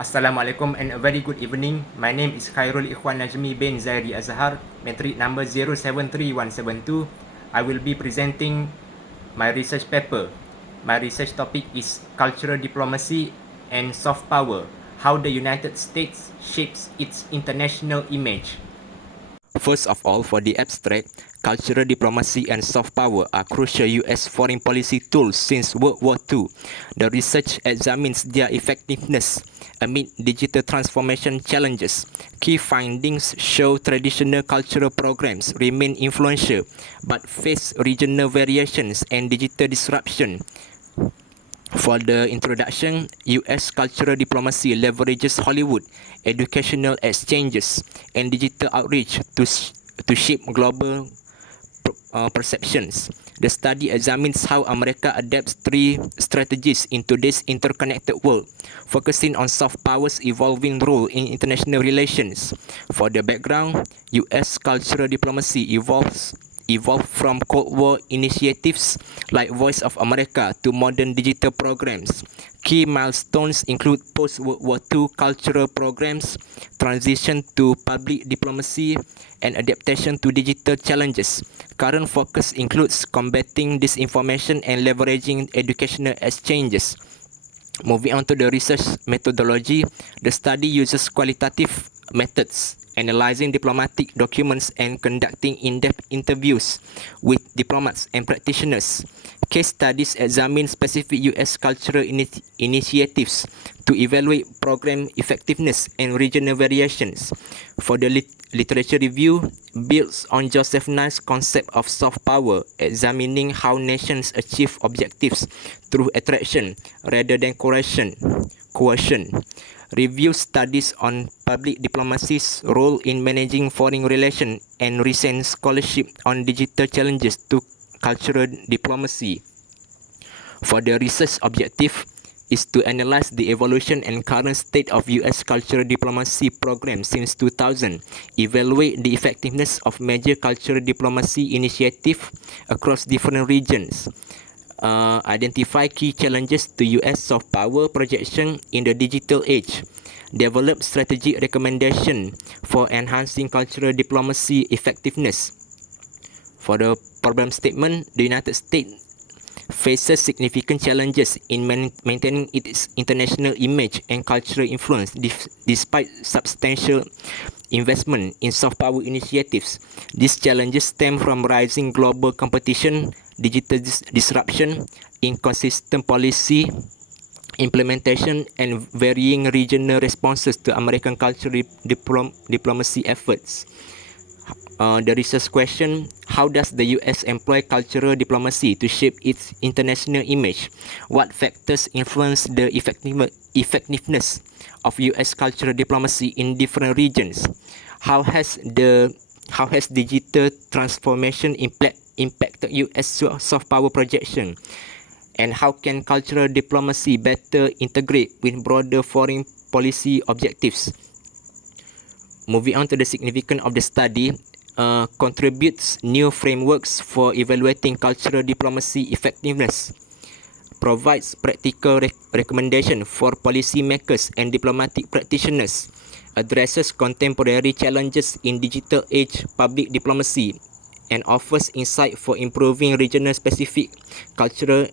Assalamualaikum and a very good evening. My name is Khairul Ikhwan Najmi bin Zairi Azhar, metric number 073172. I will be presenting my research paper. My research topic is cultural diplomacy and soft power, how the United States shapes its international image. First of all, for the abstract, cultural diplomacy and soft power are crucial US foreign policy tools since World War II. The research examines their effectiveness amid digital transformation challenges. Key findings show traditional cultural programs remain influential but face regional variations and digital disruption. For the introduction, US cultural diplomacy leverages Hollywood, educational exchanges, and digital outreach to shape global perceptions. The study examines how America adapts three strategies in today's interconnected world, focusing on soft power's evolving role in international relations. For the background, US cultural diplomacy evolved from Cold War initiatives like Voice of America to modern digital programs. Key milestones include post-World War II cultural programs, transition to public diplomacy, and adaptation to digital challenges. Current focus includes combating disinformation and leveraging educational exchanges. Moving on to the research methodology, the study uses qualitative methods, analyzing diplomatic documents and conducting in-depth interviews with diplomats and practitioners. Case studies examine specific US cultural initiatives to evaluate program effectiveness and regional variations. For the literature review, builds on Joseph Nice's concept of soft power, examining how nations achieve objectives through attraction rather than coercion. Review studies on public diplomacy's role in managing foreign relations and recent scholarship on digital challenges to cultural diplomacy. For the research objective is to analyze the evolution and current state of US cultural diplomacy programs since 2000, evaluate the effectiveness of major cultural diplomacy initiatives across different regions, identify key challenges to US soft power projection in the digital age, develop strategic recommendation for enhancing cultural diplomacy effectiveness. For the problem statement, the United States faces significant challenges in maintaining its international image and cultural influence despite substantial investment in soft power initiatives. These challenges stem from rising global competition, digital disruption, inconsistent policy implementation, and varying regional responses to American cultural diplomacy efforts. The research question: how does the US employ cultural diplomacy to shape its international image? What factors influence the effectiveness of US cultural diplomacy in different regions? How has digital transformation impacted US soft power projection? And how can cultural diplomacy better integrate with broader foreign policy objectives? Moving on to the significance of the study, contributes new frameworks for evaluating cultural diplomacy effectiveness, provides practical recommendation for policymakers and diplomatic practitioners, addresses contemporary challenges in digital age public diplomacy, and offers insight for improving regional specific cultural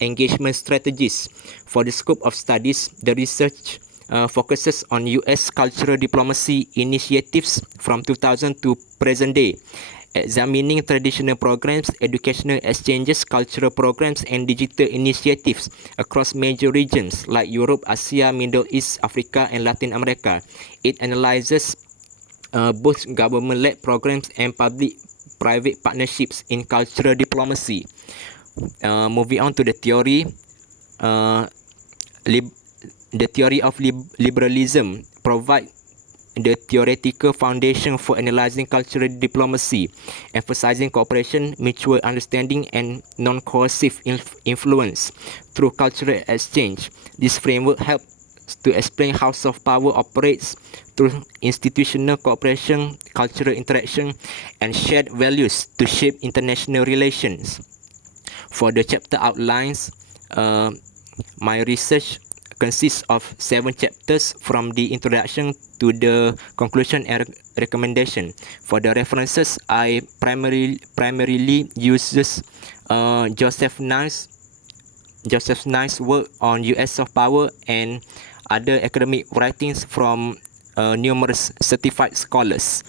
engagement strategies. For the scope of studies, the research focuses on US cultural diplomacy initiatives from 2000 to present day, examining traditional programs, educational exchanges, cultural programs, and digital initiatives across major regions like Europe, Asia, Middle East, Africa, and Latin America. It analyzes both government-led programs and public-private partnerships in cultural diplomacy. Moving on to the theory, the theory of liberalism provides the theoretical foundation for analyzing cultural diplomacy, emphasizing cooperation, mutual understanding, and non-coercive influence through cultural exchange. This framework helps to explain how soft power operates through institutional cooperation, cultural interaction, and shared values to shape international relations. For the chapter outlines, my research consists of 7 chapters from the introduction to the conclusion and recommendation. For the references, I primarily uses Joseph Nice's work on US soft power and other academic writings from numerous certified scholars.